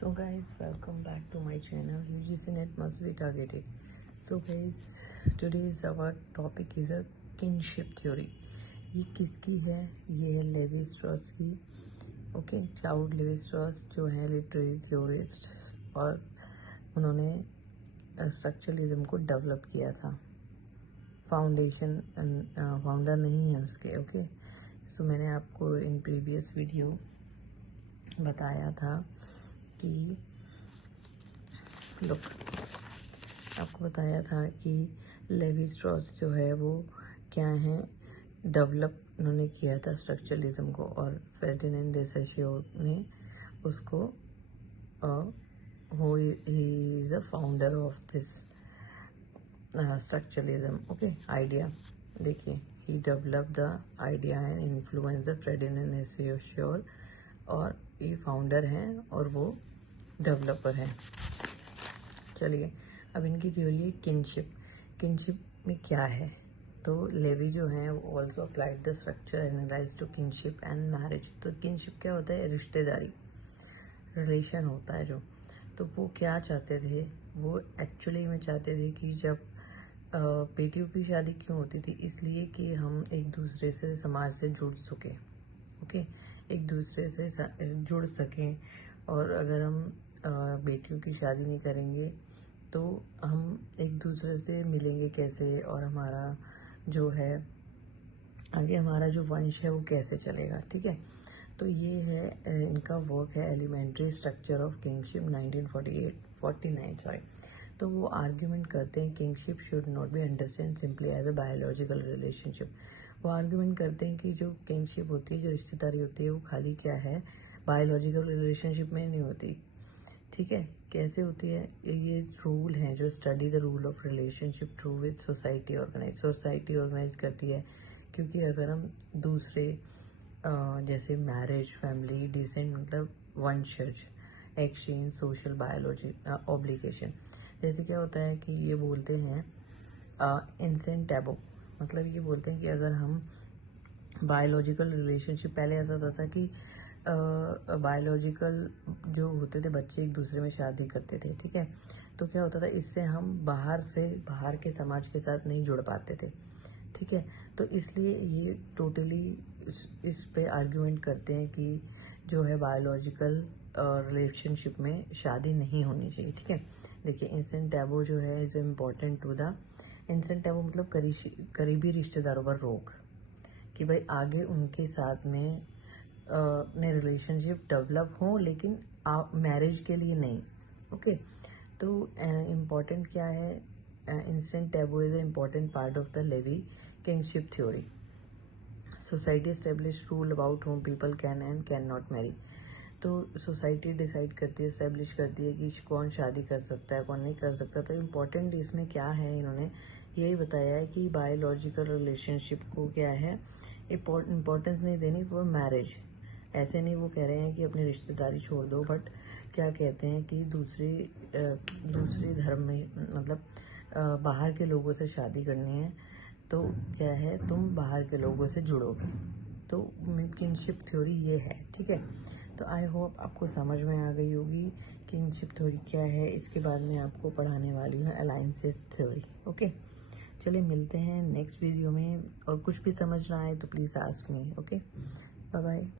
So guys, welcome back to my channel. UGC net must be targeted. So guys, today's our topic is a kinship theory. ये किसकी है? ये है Levi Strauss की. Okay, cloud Levi Strauss जो है literary theorist, और उन्होंने स्ट्रक्चरलिज्म को डेवलप किया था. फाउंडेशन फाउंडर नहीं है उसके. ओके, सो मैंने आपको इन प्रीवियस वीडियो बताया था कि आपको बताया था कि लेवी स्ट्रॉस जो है वो क्या है, डेवलप उन्होंने किया था स्ट्रक्चरलिज्म को, और फर्डिनेंड de Saussure ने उसको he is a founder of this structuralism. Okay, idea देखिए, he develop the idea and influence the Ferdinand de Saussure, और ये फाउंडर हैं और वो डेवलपर हैं. चलिए, अब इनकी थ्योरी है किनशिप. किनशिप में क्या है? तो लेवी जो है वो also applied the structure analyse to kinship and marriage. तो किनशिप क्या होता है? रिश्तेदारी, रिलेशन होता है जो. तो वो क्या चाहते थे? वो एक्चुअली में चाहते थे कि जब बेटियों की शादी क्यों होती थी? इसलिए कि हम एक दूसरे से समाज से जुड़ सकें. ओके, एक दूसरे से जुड़ सकें, और अगर हम बेटियों की शादी नहीं करेंगे तो हम एक दूसरे से मिलेंगे कैसे, और हमारा जो है आगे हमारा जो वंश है वो कैसे चलेगा. ठीक है, तो ये है इनका वर्क है elementary structure of kingship 1949 sorry. तो वो आर्ग्यूमेंट करते हैं kingship should not be understand simply as a biological relationship. वो आर्ग्यूमेंट करते हैं कि जो किंगशिप होती है, जो रिश्तेदारी होती है, वो खाली क्या है, बायोलॉजिकल रिलेशनशिप में नहीं होती. ठीक है, कैसे होती है? ये रूल हैं जो study the rule of relationship through with society organise. Society organise करती है, क्योंकि अगर हम दूसरे जैसे मैरिज, फैमिली, डिसेंट मतलब वंशज, एक्सचेंज, सोशल, बायोलॉजी, ऑब्लिगेशन. जैसे क्या होता है कि ये बोलते हैं इंसेंट टैबू, मतलब ये बोलते हैं कि अगर हम बायोलॉजिकल रिलेशनशिप, पहले ऐसा होता था कि बायोलॉजिकल जो होते थे बच्चे एक दूसरे में शादी करते थे. ठीक है, तो क्या होता था, इससे हम बाहर के समाज के साथ नहीं जुड़ पाते थे. ठीक है, तो इसलिए ये टोटली इस पे आर्ग्यूमेंट करते हैं कि जो है बायोलॉजिकल रिलेशनशिप में शादी नहीं होनी चाहिए. ठीक है, देखिए, इंसेंट टैबू जो है is important to the incest taboo मतलब करीबी रिश्तेदारों पर रोक, कि भाई आगे उनके साथ में अपने रिलेशनशिप डेवलप हो, लेकिन मैरिज के लिए नहीं. ओके, तो इम्पॉर्टेंट क्या है? Incest taboo is a important part of the Levi kinship theory. Society establish rule about whom people can and can not marry. तो सोसाइटी डिसाइड करती है, एस्टेब्लिश करती है कि कौन शादी कर सकता है, कौन नहीं कर सकता. तो इम्पोर्टेंट इसमें क्या है, इन्होंने यही बताया है कि बायोलॉजिकल रिलेशनशिप को क्या है, इम्पोर्टेंस नहीं देनी फॉर मैरिज. ऐसे नहीं वो कह रहे हैं कि अपनी रिश्तेदारी छोड़ दो, बट क्या कहते हैं कि दूसरी धर्म में मतलब बाहर के लोगों से शादी करनी है, तो क्या है, तुम बाहर के लोगों से जुड़ोगे. तो किनशिप थ्योरी ये है. ठीक है, तो आई होप आपको समझ में आ गई होगी किनशिप थ्योरी क्या है. इसके बाद मैं आपको पढ़ाने वाली हूँ अलायंसेस थ्योरी. ओके, चलिए मिलते हैं नेक्स्ट वीडियो में, और कुछ भी समझ ना आए तो please ask me. Okay, bye bye.